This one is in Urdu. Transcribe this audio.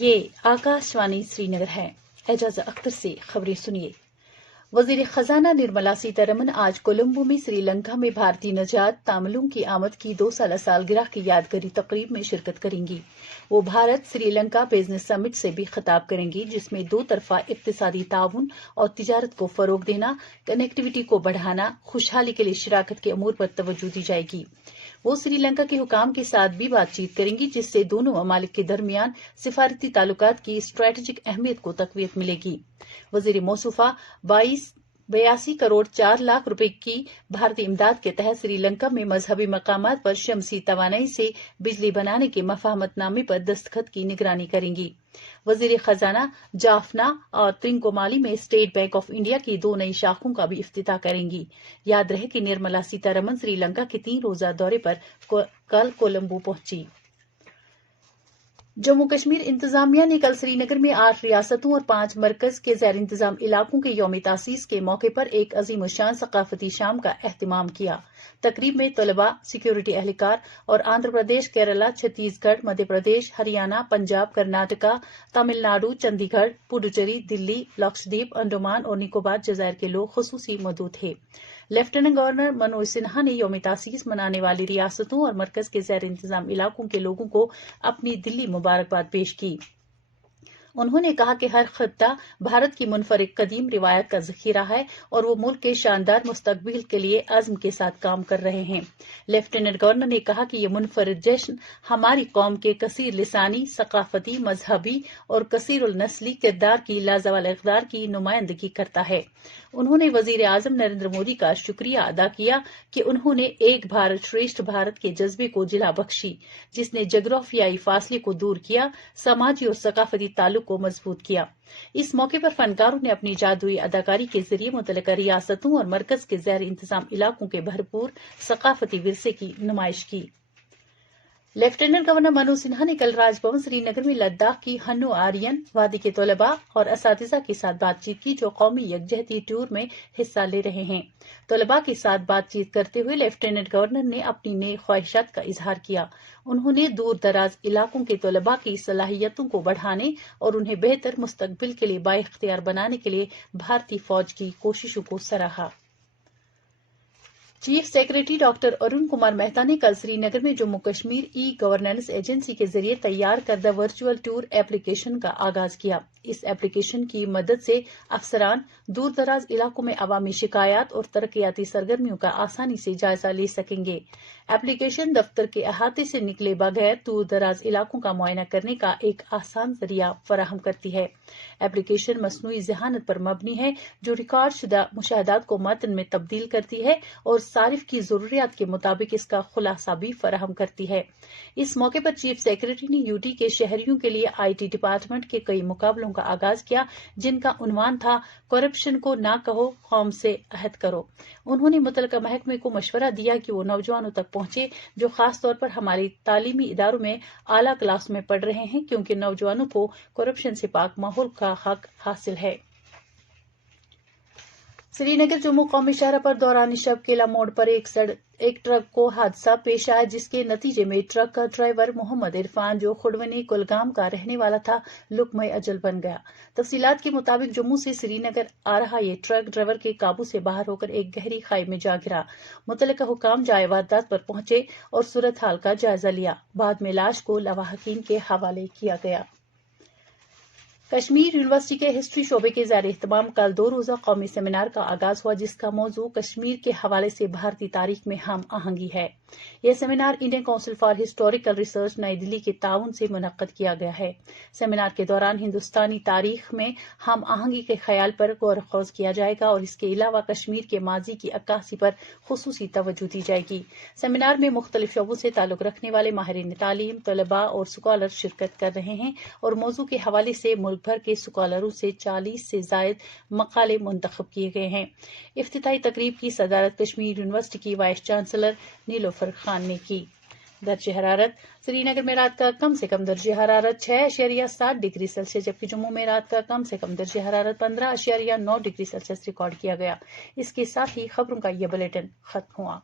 یہ آکاشوانی سری نگر ہے۔ اعجاز اختر سے خبریں سنیے۔ وزیر خزانہ نرملا سیتارمن آج کولمبو میں سری لنکا میں بھارتی نژاد تاملوں کی آمد کی 2 سالہ سالگرہ کی یادگاری تقریب میں شرکت کریں گی۔ وہ بھارت سری لنکا بزنس سمٹ سے بھی خطاب کریں گی، جس میں 2 طرفہ اقتصادی تعاون اور تجارت کو فروغ دینا، کنیکٹیویٹی کو بڑھانا، خوشحالی کے لیے شراکت کے امور پر توجہ دی جائے گی۔ وہ سری لنکا کے حکام کے ساتھ بھی بات چیت کریں گی، جس سے دونوں ممالک کے درمیان سفارتی تعلقات کی اسٹریٹجک اہمیت کو تقویت ملے گی۔ وزیر موصوفہ 82 کروڑ 4 لاکھ روپے کی بھارتی امداد کے تحت سری لنکا میں مذہبی مقامات پر شمسی توانائی سے بجلی بنانے کے مفاہمت نامے پر دستخط کی نگرانی کریں گی۔ وزیر خزانہ جافنا اور ترنکومالی میں اسٹیٹ بینک آف انڈیا کی 2 نئی شاخوں کا بھی افتتاح کریں گی۔ یاد رہے کہ نرملا سیتارمن سری لنکا کے 3 روزہ دورے پر کل کولمبو پہنچی۔ جموں کشمیر انتظامیہ نے کل سری نگر میں 8 ریاستوں اور 5 مرکز کے زیر انتظام علاقوں کے یوم تاسیس کے موقع پر ایک عظیم الشان ثقافتی شام کا اہتمام کیا۔ تقریب میں طلباء، سیکورٹی اہلکار اور آندھرا پردیش، کیرالہ، چھتیس گڑھ، مدھیہ پردیش، ہریانہ، پنجاب، کرناٹکا، تمل ناڈو، چندی گڑھ، پڈوچیری، دلی، لکشدیپ، انڈمان اور نکوبار جزائر کے لوگ خصوصی مدعو تھے۔ لیفٹیننٹ گورنر منوج سنہا نے یوم تاسیس منانے والی ریاستوں اور مرکز کے زیر انتظام علاقوں کے لوگوں کو اپنی دلی مبارکباد پیش کی۔ انہوں نے کہا کہ ہر خطہ بھارت کی منفرد قدیم روایت کا ذخیرہ ہے اور وہ ملک کے شاندار مستقبل کے لیے عزم کے ساتھ کام کر رہے ہیں۔ لیفٹیننٹ گورنر نے کہا کہ یہ منفرد جشن ہماری قوم کے کثیر لسانی، ثقافتی، مذہبی اور کثیر النسلی کردار کی لازوال اقدار کی نمائندگی کرتا ہے۔ انہوں نے وزیر اعظم نریندر مودی کا شکریہ ادا کیا کہ انہوں نے ایک بھارت شریشٹھ بھارت کے جذبے کو جلا بخشی، جس نے جغرافیائی فاصلے کو دور کیا، سماجی اور ثقافتی تعلق کو مضبوط کیا۔ اس موقع پر فنکاروں نے اپنی جادوئی اداکاری کے ذریعے متعلقہ ریاستوں اور مرکز کے زیر انتظام علاقوں کے بھرپور ثقافتی ورثے کی نمائش کی۔ لیفٹیننٹ گورنر منوج سنہا نے کل راج بھون سری نگر میں لداخ کی ہنو آرین وادی کے طلباء اور اساتذہ کے ساتھ بات چیت کی، جو قومی یکجہتی ٹور میں حصہ لے رہے ہیں۔ طلباء کے ساتھ بات چیت کرتے ہوئے لیفٹیننٹ گورنر نے اپنی نئی خواہشات کا اظہار کیا۔ انہوں نے دور دراز علاقوں کے طلباء کی صلاحیتوں کو بڑھانے اور انہیں بہتر مستقبل کے لیے بااختیار بنانے کے لیے بھارتی فوج کی کوششوں کو سراہا۔ Chief secretary doctor Arun Kumar Mehta نے کل سری نگر میں Jammu Kashmir e governance agency کے ذریعے تیار کردہ ورچوئل ٹور ایپلیکیشن کا آغاز کیا۔ اس ایپلیکیشن کی مدد سے افسران دور دراز علاقوں میں عوامی شکایات اور ترقیاتی سرگرمیوں کا آسانی سے جائزہ لے سکیں گے۔ ایپلیکیشن دفتر کے احاطے سے نکلے بغیر دور دراز علاقوں کا معائنہ کرنے کا ایک آسان ذریعہ فراہم کرتی ہے۔ ایپلیکیشن مصنوعی ذہانت پر مبنی ہے، جو ریکارڈ شدہ مشاہدات کو متن میں تبدیل کرتی ہے اور صارف کی ضروریات کے مطابق اس کا خلاصہ بھی فراہم کرتی ہے۔ اس موقع پر چیف سیکریٹری نے یو ٹی کے شہریوں کے لیے آئی ٹی ڈپارٹمنٹ کے کئی مقابلوں کا آغاز کیا، جن کا عنوان تھا کرپشن کو نہ کہو، قوم سے عہد کرو۔ انہوں نے متعلقہ محکمے کو مشورہ دیا کہ وہ نوجوانوں تک پہنچے جو خاص طور پر ہمارے تعلیمی اداروں میں اعلیٰ کلاس میں پڑھ رہے ہیں، کیونکہ نوجوانوں کو کرپشن سے پاک ماحول کا حق حاصل ہے۔ سری نگر جموں قومی شاہراہ پر دوران شب کیلا موڑ پر ایک ٹرک کو حادثہ پیش آیا، جس کے نتیجے میں ٹرک کا ڈرائیور محمد عرفان، جو خڑونی کلگام کا رہنے والا تھا، لقمہ اجل بن گیا۔ تفصیلات کے مطابق جموں سے سری نگر آ رہا یہ ٹرک ڈرائیور کے قابو سے باہر ہو کر ایک گہری کھائی میں جا گرا۔ متعلقہ حکام جائے واردات پر پہنچے اور صورتحال کا جائزہ لیا۔ بعد میں لاش کو لواحقین کے حوالے کیا گیا۔ کشمیر یونیورسٹی کے ہسٹری شعبے کے زیر اہتمام کل 2 روزہ قومی سیمینار کا آغاز ہوا، جس کا موضوع کشمیر کے حوالے سے بھارتی تاریخ میں ہم آہنگی ہے۔ یہ seminar Indian council for historical research نئی دلی کے تعاون سے منعقد کیا گیا ہے۔ سیمینار کے دوران ہندوستانی تاریخ میں ہم آہنگی کے خیال پر غور و خوض کیا جائے گا اور اس کے علاوہ کشمیر کے ماضی کی عکاسی پر خصوصی توجہ دی جائے گی۔ سیمینار میں مختلف شعبوں سے تعلق رکھنے والے ماہرین تعلیم، طلباء اور اسکالر شرکت کر رہے ہیں اور موضوع کے حوالے سے ملک بھر کے اسکالروں سے 40 سے زائد مقالے منتخب کیے گئے ہیں۔ افتتاحی تقریب کی صدارت کشمیر یونیورسٹی کی وائس چانسلر نیلوفر خان نے کی۔ درجہ حرارت سری نگر میں رات کا کم سے کم درجہ حرارت 6.7 ڈگری سیلسیس، جبکہ جموں میں رات کا کم سے کم درجہ حرارت 15.9 ڈگری سیلسیس ریکارڈ کیا گیا۔ اس کے ساتھ ہی خبروں کا یہ بلیٹن ختم ہوا۔